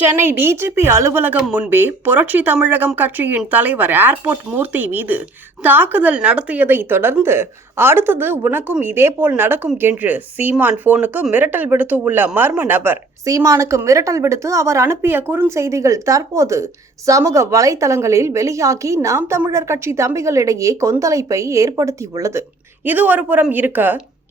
Chennai DGP அலுவலகம் முன்பே புரட்சி தமிழகம் கட்சியின் தலைவர் ஏர்போர்ட் மூர்த்தி மீது தாக்குதல் நடத்தியதை தொடர்ந்து அடுத்தது உனக்கும் இதேபோல் நடக்கும் என்று சீமான் போனுக்கு மிரட்டல் விடுத்து உள்ள மர்ம நபர். சீமானுக்கு மிரட்டல் விடுத்து அவர் அனுப்பிய குறுஞ்செய்திகள் தற்போது சமூக வலைதளங்களில் வெளியாகி நாம் தமிழர் கட்சி தம்பிகளிடையே கொந்தளிப்பை ஏற்படுத்தியுள்ளது. இது ஒரு புறம் இருக்க,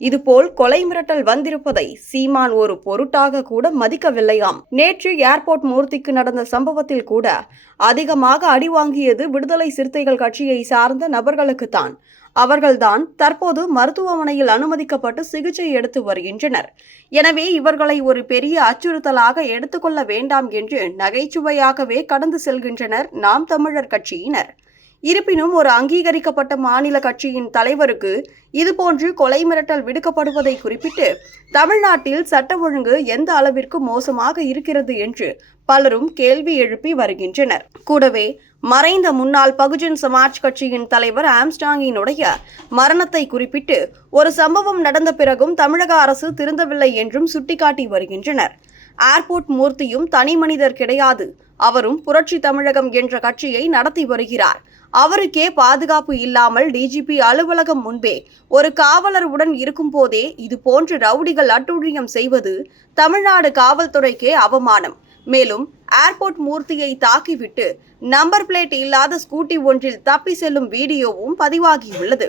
இதுபோல் கொலை மிரட்டல் வந்திருப்பதை சீமான் ஒரு பொருட்டாக கூட மதிக்கவில்லையாம். நேற்று ஏர்போர்ட் மூர்த்திக்கு நடந்த சம்பவத்தில் கூட அதிகமாக அடி வாங்கியது விடுதலை சிறுத்தைகள் கட்சியை சார்ந்த நபர்களுக்குத்தான். அவர்கள்தான் தற்போது மருத்துவமனையில் அனுமதிக்கப்பட்டு சிகிச்சை எடுத்து வருகின்றனர். எனவே இவர்களை ஒரு பெரிய அச்சுறுத்தலாக எடுத்துக்கொள்ள வேண்டாம் என்று நகைச்சுவையாகவே கடந்து செல்கின்றனர் நாம் தமிழர் கட்சியினர். இருப்பினும் ஒரு அங்கீகரிக்கப்பட்ட மாநில கட்சியின் தலைவருக்கு இதுபோன்று கொலை மிரட்டல் விடுக்கப்படுவதை குறிப்பிட்டு தமிழ்நாட்டில் சட்ட ஒழுங்கு எந்த அளவிற்கு மோசமாக இருக்கிறது என்று பலரும் கேள்வி எழுப்பி வருகின்றனர். கூடவே மறைந்த முன்னாள் பகுஜன் சமாஜ் கட்சியின் தலைவர் ஆம்ஸ்டாங்கினுடைய மரணத்தை குறிப்பிட்டு ஒரு சம்பவம் நடந்த பிறகும் தமிழக அரசு திருந்தவில்லை என்றும் சுட்டிக்காட்டி வருகின்றனர். ஏர்போர்ட் மூர்த்தியும் தனி மனிதர் கிடையாது, அவரும் புரட்சி தமிழகம் என்ற கட்சியை நடத்தி வருகிறார். அவருக்கே பாதுகாப்பு இல்லாமல் டிஜிபி அலுவலகம் முன்பே ஒரு காவலர் உடன் இருக்கும் போதே இது போன்று ரவுடிகள் அட்டூழியம் செய்வது தமிழ்நாடு காவல்துறைக்கே அவமானம். மேலும் ஏர்போர்ட் மூர்த்தியை தாக்கிவிட்டு நம்பர் பிளேட் இல்லாத ஸ்கூட்டி ஒன்றில் தப்பி செல்லும் வீடியோவும் பதிவாகியுள்ளது.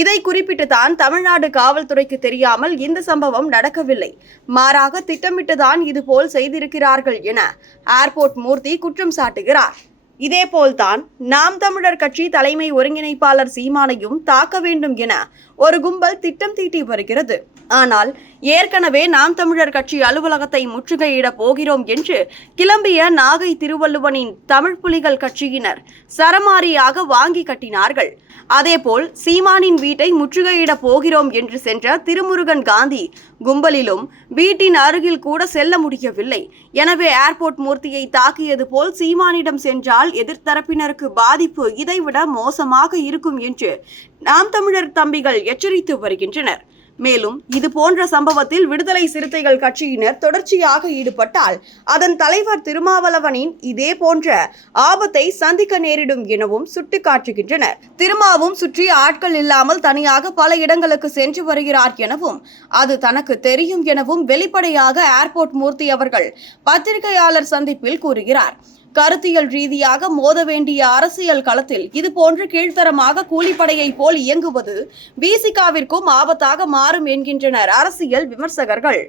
இதை குறிப்பிட்டுதான் தமிழ்நாடு காவல்துறைக்கு தெரியாமல் இந்த சம்பவம் நடக்கவில்லை, மாறாக திட்டமிட்டுதான் இதுபோல் செய்திருக்கிறார்கள் என ஏர்போர்ட் மூர்த்தி குற்றம் சாட்டுகிறார். இதேபோல்தான் நாம் தமிழர் கட்சி தலைமை ஒருங்கிணைப்பாளர் சீமானையும் தாக்க வேண்டும் என ஒரு கும்பல் திட்டம் தீட்டி வருகிறது. ஆனால் ஏற்கனவே நாம் தமிழர் கட்சி அலுவலகத்தை முற்றுகையிட போகிறோம் என்று கிளம்பிய நாகை திருவள்ளுவனின் தமிழ் புலிகள் கட்சியினர் சரமாரியாக வாங்கி கட்டினார்கள். அதேபோல் சீமானின் வீட்டை முற்றுகையிட போகிறோம் என்று சென்ற திருமுருகன் காந்தி கும்பலிலும் வீட்டின் அருகில் கூட செல்ல முடியவில்லை. எனவே ஏர்போர்ட் மூர்த்தியை தாக்கியது போல் சீமானிடம் சென்றால் எதிர்த்தரப்பினருக்கு பாதிப்பு இதைவிட மோசமாக இருக்கும் என்று நாம் தமிழர் தம்பிகள் எச்சரித்து வருகின்றனர். மேலும் இது போன்ற சம்பவத்தில் விடுதலை சிறுத்தைகள் கட்சியினர் தொடர்ச்சியாக ஈடுபட்டால் அதன் தலைவர் திருமாவளவனின் இதே போன்ற ஆபத்தை சந்திக்க நேரிடும் எனவும் சுட்டிக்காட்டுகின்றனர். திருமாவும் சுற்றி ஆட்கள் இல்லாமல் தனியாக பல இடங்களுக்கு சென்று வருகிறார் எனவும் அது தனக்கு தெரியும் எனவும் வெளிப்படையாக ஏர்போர்ட் மூர்த்தி அவர்கள் பத்திரிகையாளர் சந்திப்பில் கூறுகிறார். கருத்தியல் ரீதியாக மோத வேண்டிய அரசியல் களத்தில் இதுபோன்று கீழ்த்தரமாக கூலிப்படையை போல் இயங்குவது விசிகாவிற்கும் ஆபத்தாக மாறும் என்கின்றனர் அரசியல் விமர்சகர்கள்.